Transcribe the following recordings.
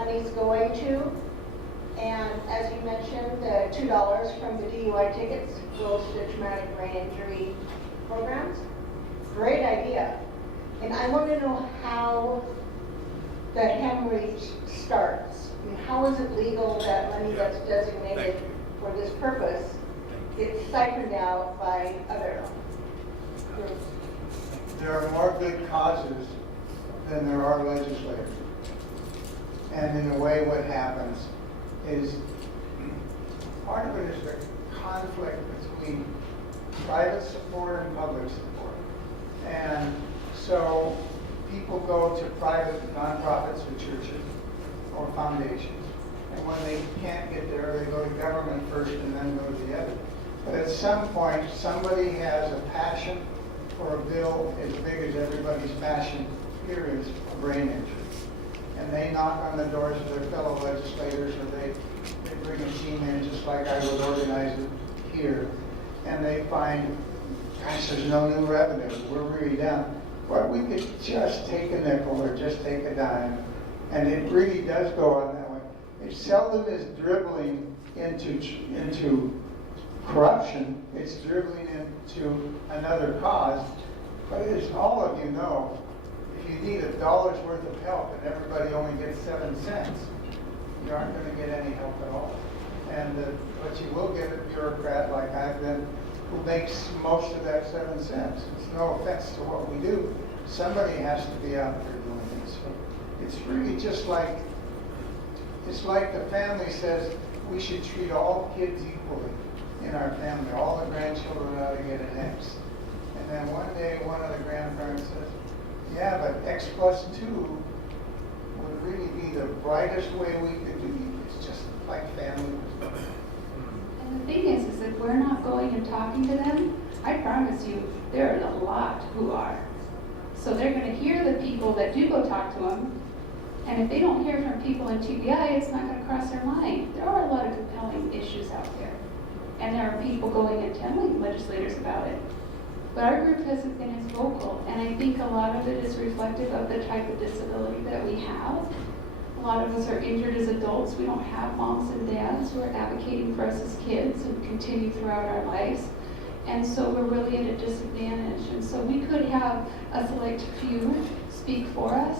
money's going to. And as you mentioned, the $2 from the DUI tickets goes to traumatic brain injury programs. Great idea. And I want to know how the hemorrhage starts. I mean, how is it legal that money that's designated for this purpose gets siphoned out by other groups? There are more good causes than there are legislators. And in a way, what happens is, part of it is the conflict between private support and public support. And so people go to private nonprofits or churches or foundations. And when they can't get there, they go to government first and then go to the other. But at some point, somebody has a passion for a bill as big as everybody's passion here is for brain injury. And they knock on the doors of their fellow legislators, or they bring a team in just like I would organize it here. And they find, gosh, there's no new revenue. We're really down. Well, we could just take a nickel or just take a dime. And it really does go on that way. It seldom is dribbling into corruption. It's dribbling into another cause. But as all of you know, if you need $1 worth of help and everybody only gets 7 cents, you aren't going to get any help at all. And but you will get a bureaucrat like I've been who makes most of that 7 cents. It's no offense to what we do. Somebody has to be out there doing it. So it's really just like, it's like the family says we should treat all kids equally in our family. All the grandchildren ought to get an X. And then one day one of the grandparents says, yeah, but X plus 2 would really be the brightest way we could do it. It's just like family was done. And the thing is if we're not going and talking to them, I promise you, there are a lot who are. So they're going to hear the people that do go talk to them, and if they don't hear from people in TBI, it's not going to cross their mind. There are a lot of compelling issues out there, and there are people going and telling legislators about it. But our group hasn't been as vocal, and I think a lot of it is reflective of the type of disability that we have. A lot of us are injured as adults. We don't have moms and dads who are advocating for us as kids and continue throughout our lives. And so we're really at a disadvantage. And so we could have a select few speak for us,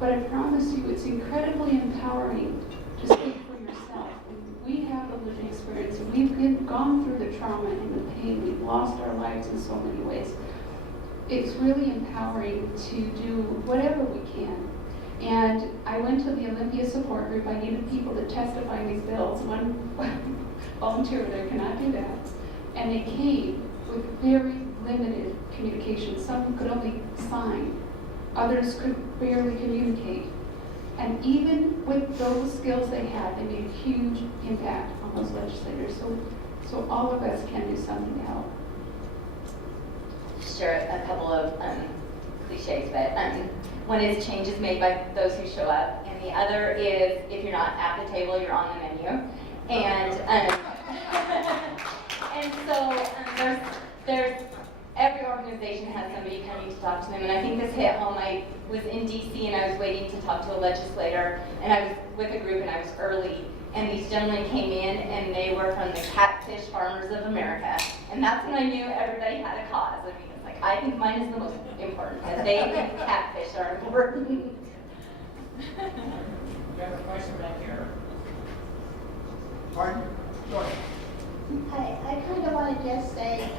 but I promise you it's incredibly empowering to speak for yourself. And we have a lived experience, and we've gone through the trauma and the pain. We've lost our lives in so many ways. It's really empowering to do whatever we can. And I went to the Olympia support group. I needed people to testify in these bills. One volunteer there cannot do that. And they came with very limited communication. Some could only sign. Others could barely communicate. And even with those skills they had, they made a huge impact on those legislators. So all of us can do something to help. Sure, a couple of cliches, but one is changes made by those who show up, and the other is if you're not at the table, you're on the menu. And and so there's every organization has somebody coming to talk to them, and I think this hit home. I was in DC and I was waiting to talk to a legislator, and I was with a group and I was early, and these gentlemen came in and they were from the Catfish Farmers of America, and that's when I knew everybody had a cause. I mean, it's like, I think mine is the most important, because they think catfish are important. We have a question back here. Pardon? Go ahead. Hi, I kind of want to just say,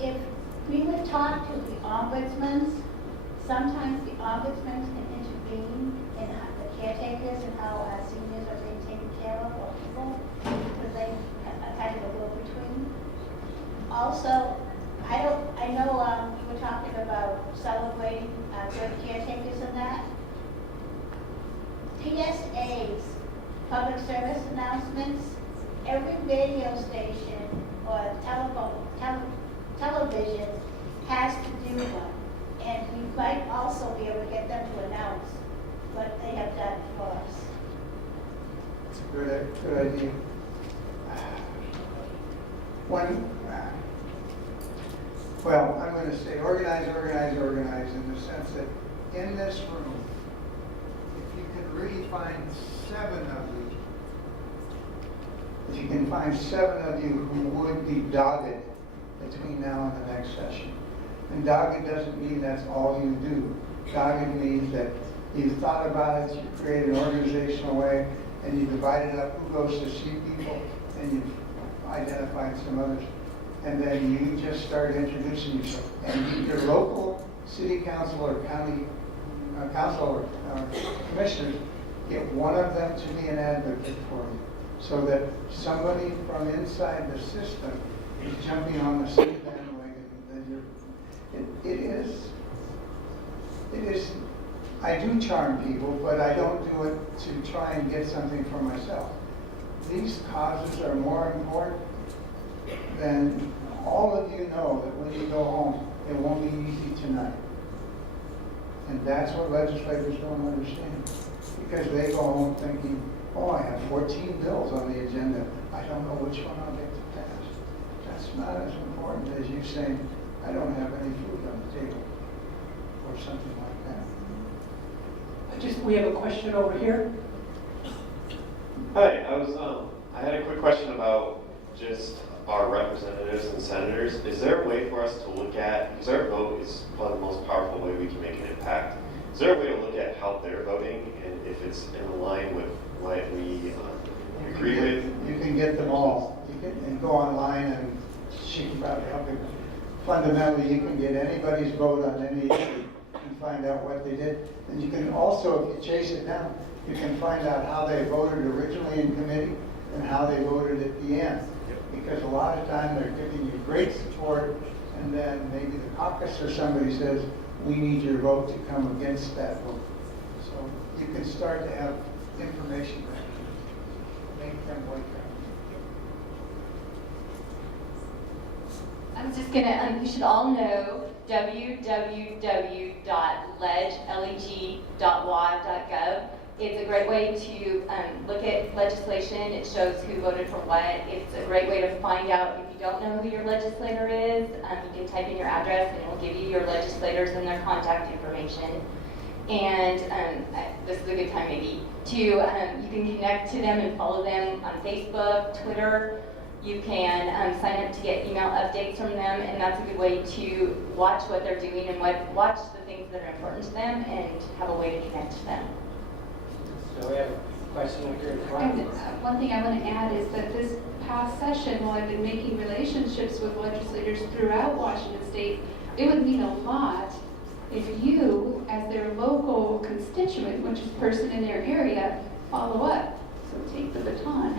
if we would talk to the ombudsman, sometimes the ombudsman can intervene in the caretakers and how our seniors are being taken care of, or people, because they are kind of a go-between. Also, I know you were talking about celebrating good caretakers and that. PSAs, public service announcements, every radio station or television has to do one. And we might also be able to get them to announce what they have done for us. It's a good idea. Well, I'm going to say organize in the sense that in this room, if you could really find 7 of you, if you can find 7 of you who would be dogged between now and the next session. And dogged doesn't mean that's all you do. Dogged means that you've thought about it, you create an organizational way, and you divide it up, who goes to see people, and you've identified some others. And then you just start introducing yourself. And your local city council or county council or commissioners, get one of them to be an advocate for you, so that somebody from inside the system is jumping on the same bandwagon that you're. It is, I do charm people, but I don't do it to try and get something for myself. These causes are more important than all of you know that when you go home, it won't be easy tonight. And that's what legislators don't understand. Because they go home thinking, oh, I have 14 bills on the agenda. I don't know which one I'll get to pass. That's not as important as you saying, I don't have any food on the table, or something like that. We have a question over here. Hi, I had a quick question about just our representatives and senators. Is there a way for us to look at, because our vote is probably the most powerful way we can make an impact, is there a way to look at how they're voting and if it's in line with what we agree with? You can get them all. You can and go online and she can probably help you. Fundamentally, you can get anybody's vote on any issue and find out what they did. And you can also, if you chase it down, you can find out how they voted originally in committee and how they voted at the end. Because a lot of time they're giving you great support, and then maybe the caucus or somebody says, we need your vote to come against that vote. So you can start to have information that make them wake up. I was just gonna, you should all know www.leg.wa.gov. It's a great way to look at legislation. It shows who voted for what. It's a great way to find out if you don't know who your legislator is. You can type in your address and it will give you your legislators and their contact information. And this is a good time maybe to, you can connect to them and follow them on Facebook, Twitter. You can sign up to get email updates from them, and that's a good way to watch what they're doing and watch the things that are important to them and have a way to connect to them. So we have a question up here in front. And one thing I want to add is that this past session, while I've been making relationships with legislators throughout Washington State, it would mean a lot if you, as their local constituent, which is person in their area, follow up. So take the baton.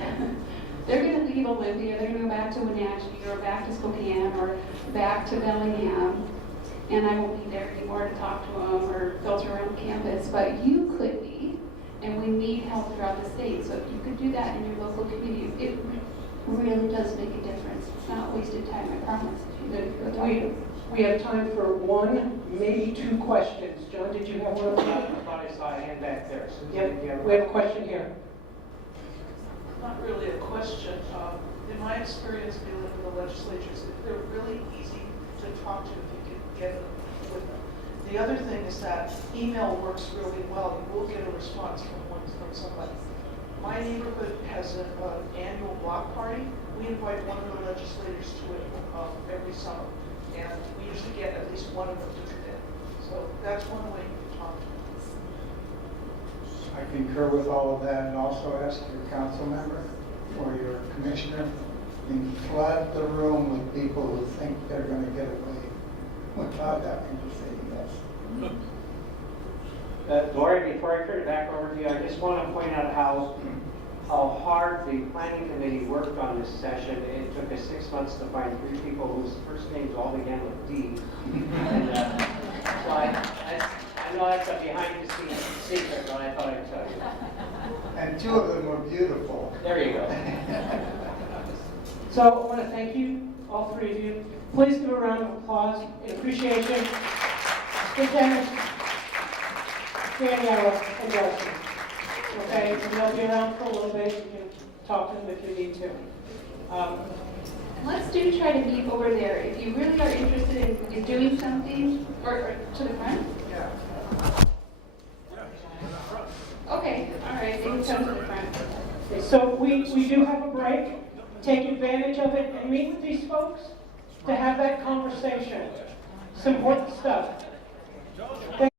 They're going to leave Olympia, they're going to go back to Wenatchee, or back to Spokane, or back to Bellingham, and I won't be there anymore to talk to them or filter around campus, but you could be, and we need help throughout the state. So if you could do that in your local community, it really does make a difference. It's not wasted time, I promise. We have time for one, maybe 2 questions. John, did you have one? I thought I saw a hand back there. Yep, we have a question here. Not really a question. In my experience dealing with the legislatures, they're really easy to talk to if you can get with them. The other thing is that email works really well. You will get a response from somebody. My neighborhood has an annual block party. We invite one of the legislators to it every summer, and we usually get at least one of them to come in. So that's one way you can talk to them. I concur with all of that, and also ask your council member or your commissioner and flood the room with people who think they're going to get away without having to say yes. Lori, before I turn it back over to you, I just want to point out how hard the planning committee worked on this session. It took us 6 months to find 3 people whose first names all began with D. And so I know that's a behind-the-scenes secret, but I thought I'd tell you. And 2 of them were beautiful. There you go. So I want to thank you, all 3 of you. Please give a round of applause in appreciation. Good Dennis. Daniela and Justin. Okay, and they'll be around for a little bit. You can talk to them if you need to. Let's try to meet over there. If you really are interested in doing something, or to the front? Yeah. Okay. Okay, all right, they can come to the front. So we do have a break. Take advantage of it and meet with these folks to have that conversation. It's important stuff.